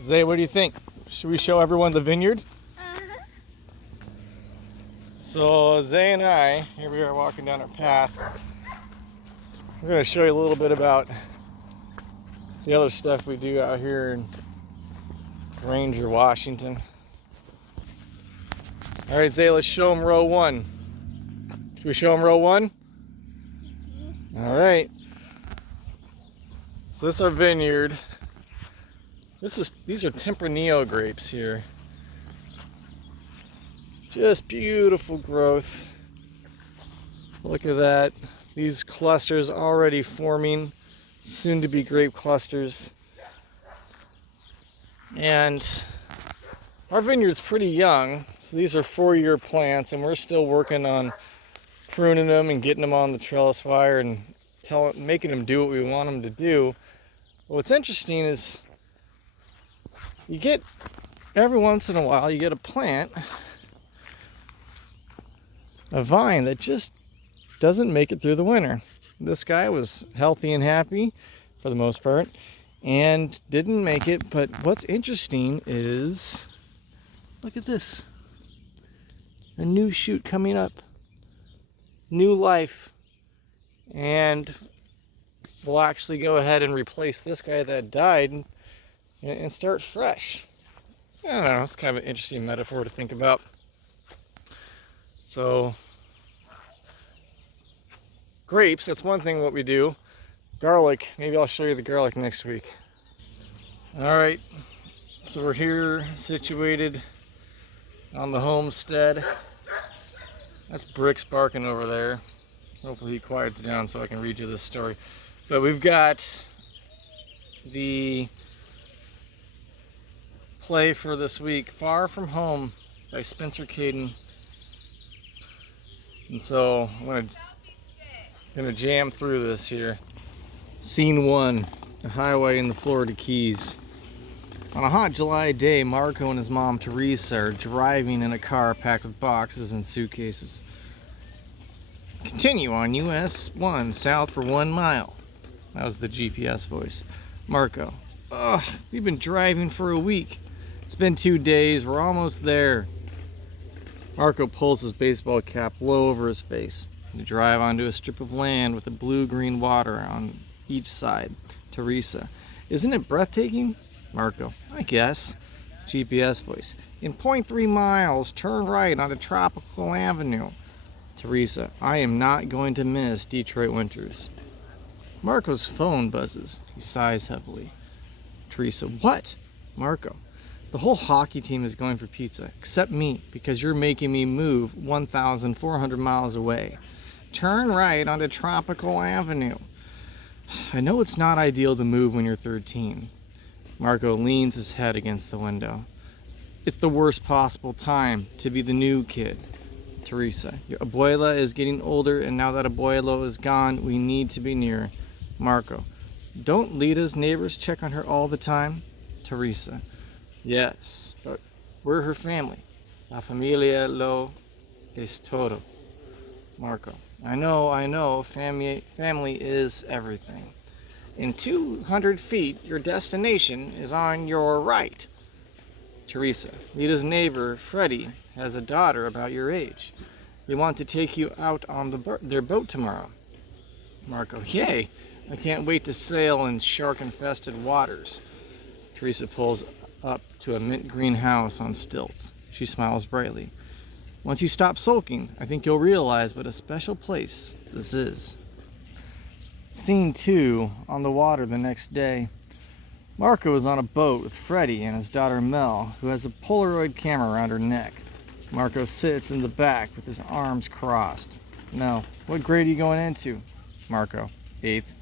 Zay, what do you think? Should we show everyone the vineyard? Uh-huh. So Zay and I, here we are walking down our path. We're going to show you a little bit about the other stuff we do out here in Ranger, Washington. All right, Zay, let's show them row one. Should we show them row one? All right. So this is our vineyard. These are Tempranillo grapes here. Just beautiful growth. Look at that. These clusters already forming, soon to be grape clusters. And our vineyard's pretty young, so these are 4-year plants, and we're still working on pruning them and getting them on the trellis wire and making them do what we want them to do. But what's interesting is you get, every once in a while, you get a plant, a vine that just doesn't make it through the winter. This guy was healthy and happy for the most part and didn't make it. But what's interesting is, look at this. A new shoot coming up. New life. And we'll actually go ahead and replace this guy that died and start fresh. I don't know, it's kind of an interesting metaphor to think about. So, grapes, that's one thing what we do. Garlic, maybe I'll show you the garlic next week. Alright, so we're here situated on the homestead. That's Brick's barking over there. Hopefully he quiets down so I can read you this story. But we've got the play for this week, Far From Home by Spencer Caden. And so I'm gonna jam through this here. Scene 1, a highway in the Florida Keys. On a hot July day, Marco and his mom Teresa are driving in a car packed with boxes and suitcases. Continue on US 1 south for 1 mile. That was the GPS voice. Marco, ugh, we've been driving for a week. It's been 2 days, we're almost there. Marco pulls his baseball cap low over his face. They drive onto a strip of land with a blue-green water on each side. Teresa, isn't it breathtaking? Marco, I guess. GPS voice, in 0.3 miles, turn right onto Tropical Avenue. Teresa, I am not going to miss Detroit winters. Marco's phone buzzes. He sighs heavily. Teresa, what? Marco, the whole hockey team is going for pizza, except me, because you're making me move 1,400 miles away. Turn right onto Tropical Avenue. I know it's not ideal to move when you're 13. Marco leans his head against the window. It's the worst possible time to be the new kid. Teresa, your abuela is getting older, and now that abuelo is gone, we need to be near. Marco, don't Lita's neighbors check on her all the time? Teresa, yes, but we're her family. La familia lo es todo. Marco, I know, family is everything. In 200 feet, your destination is on your right. Teresa, Lita's neighbor, Freddie, has a daughter about your age. They want to take you out on their boat tomorrow. Marco, yay! I can't wait to sail in shark-infested waters. Teresa pulls up to a mint green house on stilts. She smiles brightly. Once you stop sulking, I think you'll realize what a special place this is. Scene 2, on the water the next day. Marco is on a boat with Freddie and his daughter Mel, who has a Polaroid camera around her neck. Marco sits in the back with his arms crossed. Mel, what grade are you going into? Marco, 8th.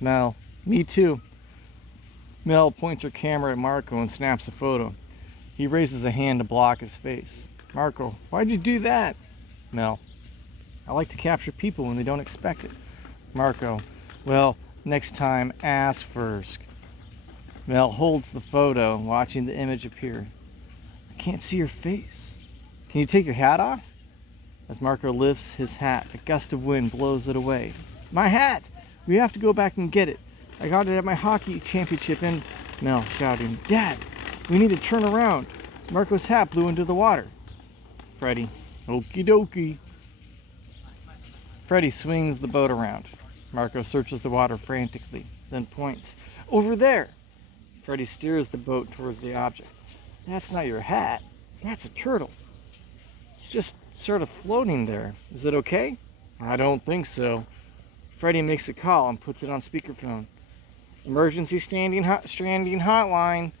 Mel, me too. Mel points her camera at Marco and snaps a photo. He raises a hand to block his face. Marco, why'd you do that? Mel, I like to capture people when they don't expect it. Marco, well, next time, ask first. Mel holds the photo, watching the image appear. I can't see your face. Can you take your hat off? As Marco lifts his hat, a gust of wind blows it away. My hat! We have to go back and get it. I got it at my hockey championship in... Mel shouting, Dad, We need to turn around. Marco's hat blew into the water. Freddy, okie dokie. Freddy swings the boat around. Marco searches the water frantically, then points. Over there! Freddy steers the boat towards the object. That's not your hat. That's a turtle. It's just sort of floating there. Is it okay? I don't think so. Freddy makes a call and puts it on speakerphone. Emergency stranding hotline.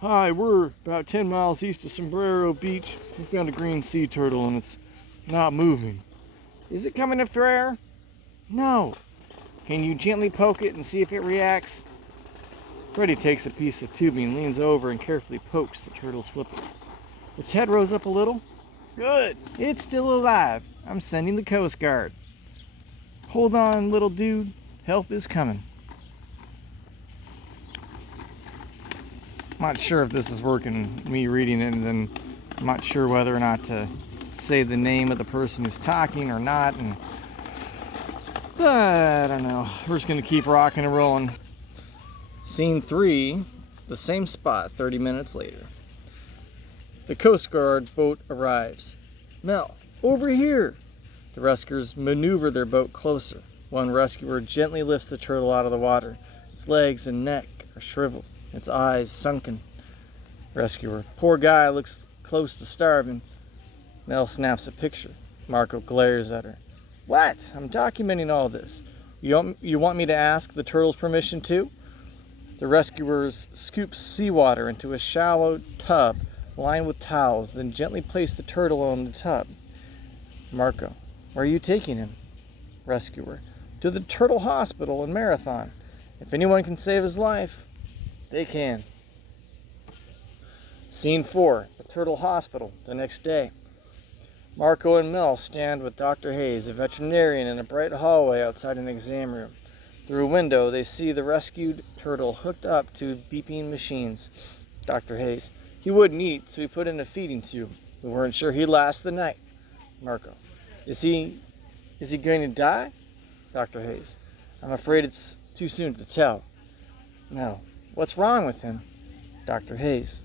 Hi, we're about 10 miles east of Sombrero Beach. We found a green sea turtle and it's not moving. Is it coming up for air? No. Can you gently poke it and see if it reacts? Freddy takes a piece of tubing, leans over, and carefully pokes the turtle's flipper. Its head rose up a little. Good. It's still alive. I'm sending the Coast Guard. Hold on, little dude. Help is coming. I'm not sure if this is working, me reading it, and then I'm not sure whether or not to say the name of the person who's talking or not, and I don't know. We're just going to keep rocking and rolling. Scene 3, the same spot 30 minutes later. The Coast Guard boat arrives. Mel, over here! The rescuers maneuver their boat closer. One rescuer gently lifts the turtle out of the water. Its legs and neck are shriveled, its eyes sunken. Rescuer, poor guy, looks close to starving. Mel snaps a picture. Marco glares at her. What? I'm documenting all this. You want me to ask the turtle's permission too? The rescuers scoop seawater into a shallow tub lined with towels, then gently place the turtle in the tub. Marco, where are you taking him? Rescuer, to the turtle hospital in Marathon. If anyone can save his life, they can. Scene 4, the turtle hospital, the next day. Marco and Mel stand with Dr. Hayes, a veterinarian, in a bright hallway outside an exam room. Through a window, they see the rescued turtle hooked up to beeping machines. Dr. Hayes, he wouldn't eat, so we put in a feeding tube. We weren't sure he'd last the night. Marco, is he going to die? Dr. Hayes, I'm afraid it's too soon to tell. Mel, what's wrong with him? Dr. Hayes,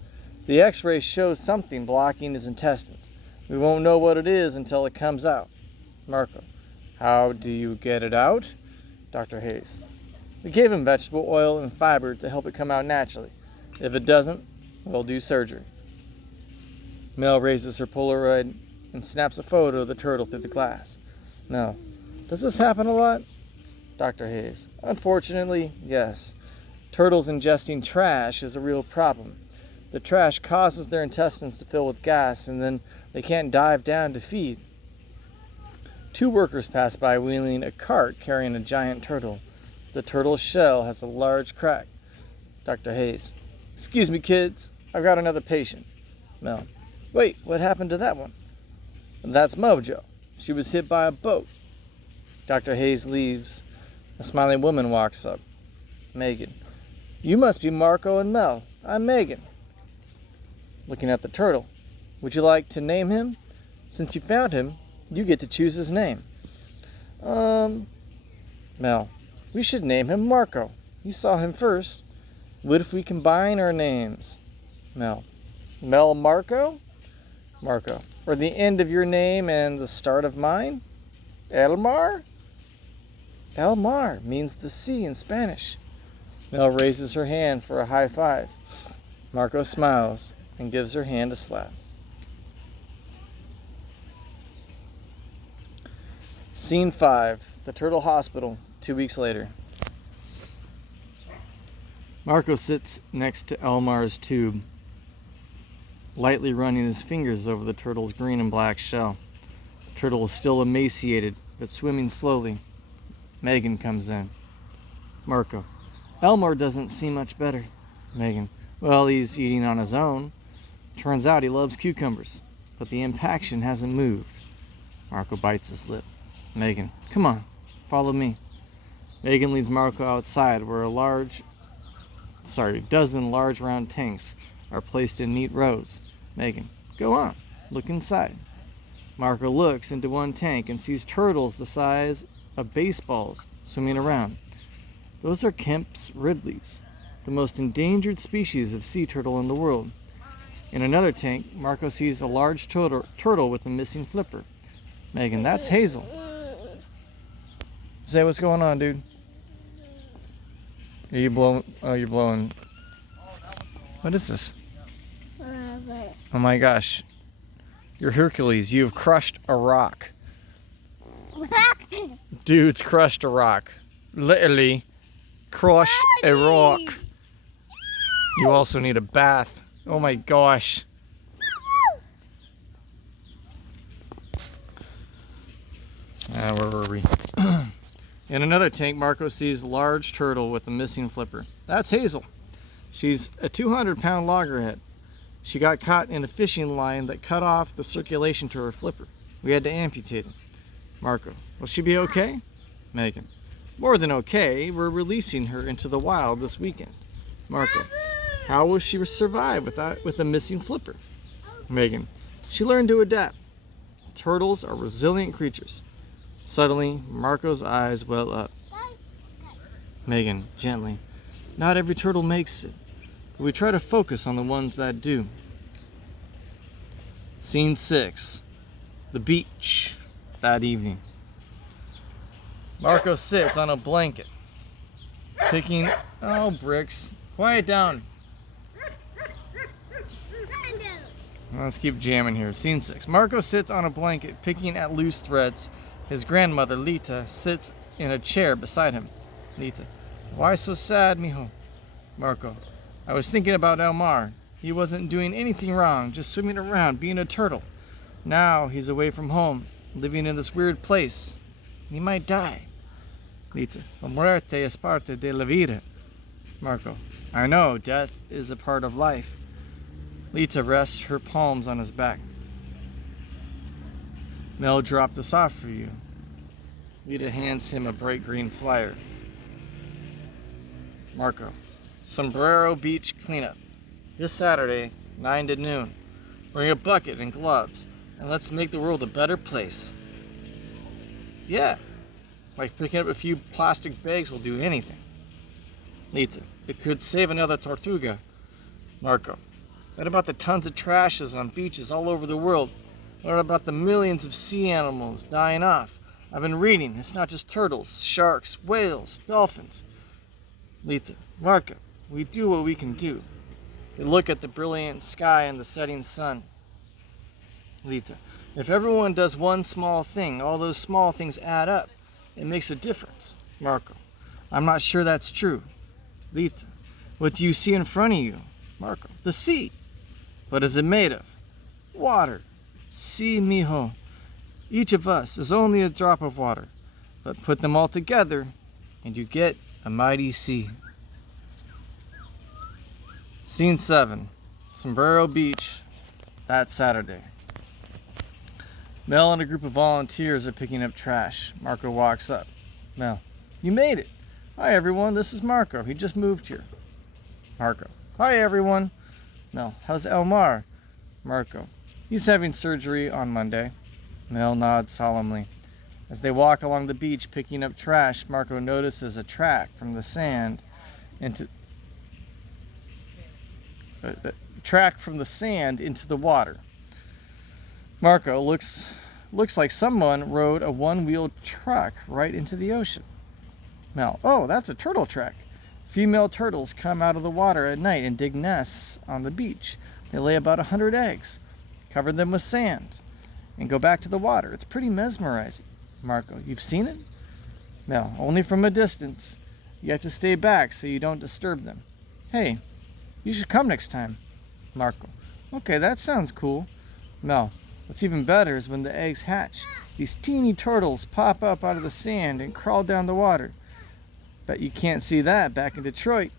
the x-ray shows something blocking his intestines. We won't know what it is until it comes out. Marco, how do you get it out? Dr. Hayes, we gave him vegetable oil and fiber to help it come out naturally. If it doesn't, we'll do surgery. Mel raises her Polaroid and snaps a photo of the turtle through the glass. Mel, does this happen a lot? Dr. Hayes, unfortunately, yes. Turtles ingesting trash is a real problem. The trash causes their intestines to fill with gas, and then they can't dive down to feed. Two workers pass by wheeling a cart carrying a giant turtle. The turtle's shell has a large crack. Dr. Hayes, excuse me, kids. I've got another patient. Mel, wait, what happened to that one? That's Mojo. She was hit by a boat. Dr. Hayes leaves. A smiling woman walks up. Megan, you must be Marco and Mel. I'm Megan. Looking at the turtle. Would you like to name him? Since you found him, you get to choose his name. Mel, we should name him Marco. You saw him first. What if we combine our names? Mel, Mel Marco? Marco, or the end of your name and the start of mine? Elmar? Elmar means the sea in Spanish. Mel raises her hand for a high five. Marco smiles and gives her hand a slap. Scene 5, the Turtle Hospital, 2 weeks later. Marco sits next to Elmar's tube, lightly running his fingers over the turtle's green and black shell. The turtle is still emaciated, but swimming slowly. Megan comes in. Marco, Elmar doesn't seem much better. Megan, well, he's eating on his own. Turns out he loves cucumbers, but the impaction hasn't moved. Marco bites his lip. Megan, come on, follow me. Megan leads Marco outside where a dozen large round tanks are placed in neat rows. Megan, go on, look inside. Marco looks into one tank and sees turtles the size of baseballs swimming around. Those are Kemp's Ridleys. the most endangered species of sea turtle in the world. In another tank, Marco sees a large turtle with a missing flipper. Megan, that's Hazel. Say, what's going on, dude? Are you blowing? Oh, you're blowing. What is this? Oh my gosh. You're Hercules. You've crushed a rock. Dude's crushed a rock. Literally crushed a rock. You also need a bath. Oh my gosh. Where were we? In another tank, Marco sees a large turtle with a missing flipper. That's Hazel. She's a 200-pound loggerhead. She got caught in a fishing line that cut off the circulation to her flipper. We had to amputate it. Marco, will she be okay? Megan, more than okay. We're releasing her into the wild this weekend. Marco, how will she survive with a missing flipper? Megan, she learned to adapt. Turtles are resilient creatures. Suddenly, Marco's eyes well up. Megan, gently, not every turtle makes it, but we try to focus on the ones that do. Scene 6, the beach that evening. Marco sits on a blanket, picking, oh bricks, quiet down. Let's keep jamming here. Scene 6. Marco sits on a blanket, picking at loose threads. His grandmother, Lita, sits in a chair beside him. Lita, why so sad, mijo? Marco, I was thinking about Elmar. He wasn't doing anything wrong, just swimming around, being a turtle. Now he's away from home, living in this weird place. He might die. Lita, la muerte es parte de la vida. Marco, I know, death is a part of life. Lita rests her palms on his back. Mel dropped this off for you. Lita hands him a bright green flyer. Marco, Sombrero Beach cleanup. This Saturday, 9 to noon. Bring a bucket and gloves, and let's make the world a better place. Yeah, like picking up a few plastic bags will do anything. Lita, it could save another tortuga. Marco, what about the tons of trashes on beaches all over the world? What about the millions of sea animals dying off? I've been reading, it's not just turtles, sharks, whales, dolphins. Lita, Marco, we do what we can do. They look at the brilliant sky and the setting sun. Lita, if everyone does one small thing, all those small things add up. It makes a difference. Marco, I'm not sure that's true. Lita, what do you see in front of you? Marco, the sea. What is it made of? Water. See, mijo, each of us is only a drop of water, but put them all together and you get a mighty sea. Scene 7, Sombrero Beach, that Saturday. Mel and a group of volunteers are picking up trash. Marco walks up. Mel, you made it. Hi everyone, this is Marco. He just moved here. Marco, hi everyone. Mel, how's Elmar? Marco, he's having surgery on Monday. Mel nods solemnly. As they walk along the beach picking up trash, Marco notices a track from the sand into the water. Marco looks like someone rode a one-wheeled truck right into the ocean. Mel, oh, that's a turtle track. Female turtles come out of the water at night and dig nests on the beach. They lay about 100 eggs, cover them with sand, and go back to the water. It's pretty mesmerizing. Marco, you've seen it? Mel, only from a distance. You have to stay back so you don't disturb them. Hey, you should come next time. Marco, okay, that sounds cool. Mel, what's even better is when the eggs hatch. These teeny turtles pop up out of the sand and crawl down the water. Bet you can't see that back in Detroit.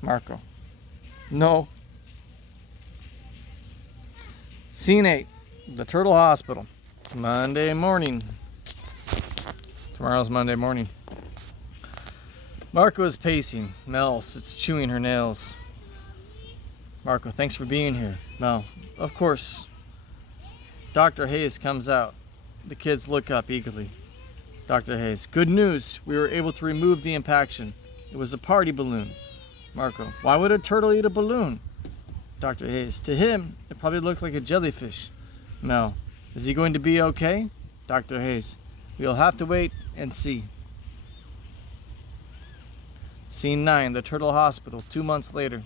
Marco, no. Scene 8, the Turtle Hospital. Monday morning. Tomorrow's Monday morning. Marco is pacing. Mel sits chewing her nails. Marco, thanks for being here. Mel, of course. Dr. Hayes comes out. The kids look up eagerly. Dr. Hayes, good news. We were able to remove the impaction. It was a party balloon. Marco, why would a turtle eat a balloon? Dr. Hayes, to him, it probably looked like a jellyfish. Mel, is he going to be okay? Dr. Hayes, we'll have to wait and see. Scene 9, the Turtle Hospital, 2 months later.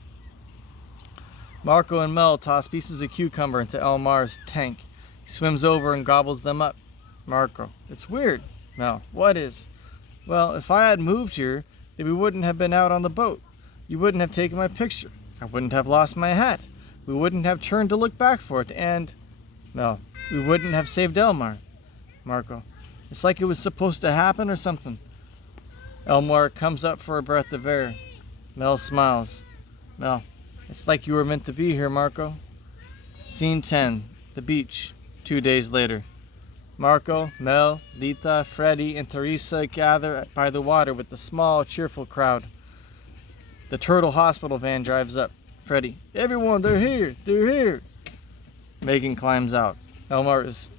Marco and Mel toss pieces of cucumber into Elmar's tank. He swims over and gobbles them up. Marco, it's weird. Mel, what is? Well, if I had moved here, then we wouldn't have been out on the boat. You wouldn't have taken my picture. I wouldn't have lost my hat. We wouldn't have turned to look back for it, and... Mel, we wouldn't have saved Elmar. Marco, it's like it was supposed to happen or something. Elmar comes up for a breath of air. Mel smiles. Mel, it's like you were meant to be here, Marco. Scene 10, the beach, 2 days later. Marco, Mel, Lita, Freddy, and Teresa gather by the water with the small, cheerful crowd. The Turtle Hospital van drives up. Freddy, everyone, they're here, they're here. Megan climbs out. Elmar is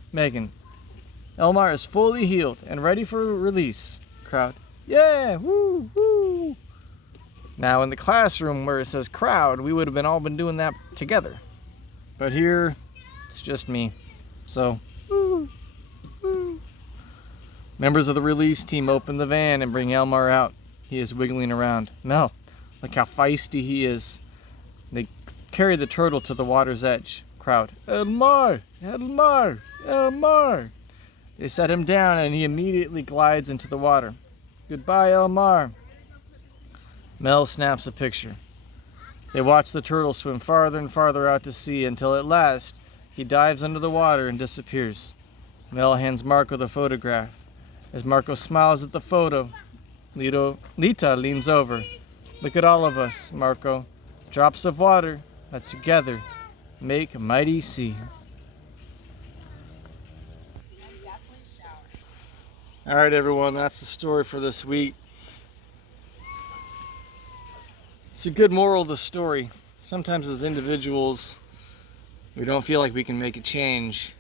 fully healed and ready for release. Crowd, yeah, woo, woo. Now in the classroom where it says crowd, we would have all been doing that together. But here, it's just me. So, woo, woo. Members of the release team open the van and bring Elmar out. He is wiggling around. Mel, look how feisty he is. They carry the turtle to the water's edge. Crowd, Elmar, Elmar, Elmar. They set him down and he immediately glides into the water. Goodbye, Elmar. Mel snaps a picture. They watch the turtle swim farther and farther out to sea until at last he dives under the water and disappears. Mel hands Marco the photograph. As Marco smiles at the photo, Lita leans over. Look at all of us, Marco. Drops of water that together make a mighty sea. All right, everyone, that's the story for this week. It's a good moral of the story. Sometimes as individuals, we don't feel like we can make a change.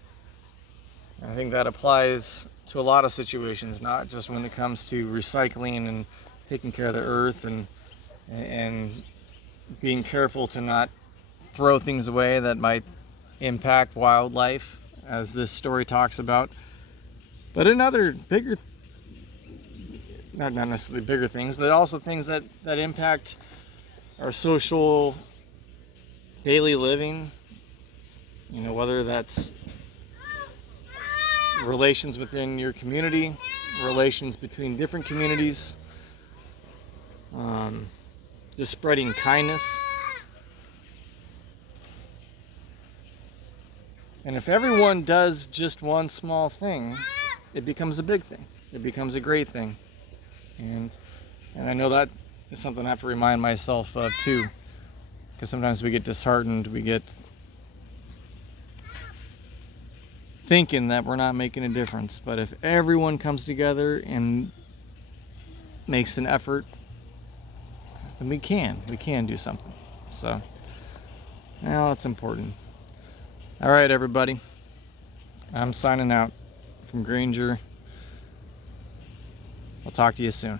I think that applies to a lot of situations, not just when it comes to recycling and taking care of the earth and being careful to not throw things away that might impact wildlife, as this story talks about. But in other bigger, not necessarily bigger things, but also things that impact our social daily living, you know, whether that's relations within your community, relations between different communities, just spreading kindness. And if everyone does just one small thing, it becomes a big thing. It becomes a great thing. And I know that is something I have to remind myself of too, because sometimes we get disheartened, we get thinking that we're not making a difference. But if everyone comes together and makes an effort, then we can do something. So, well, that's important. All right, everybody. I'm signing out from Granger. I'll talk to you soon.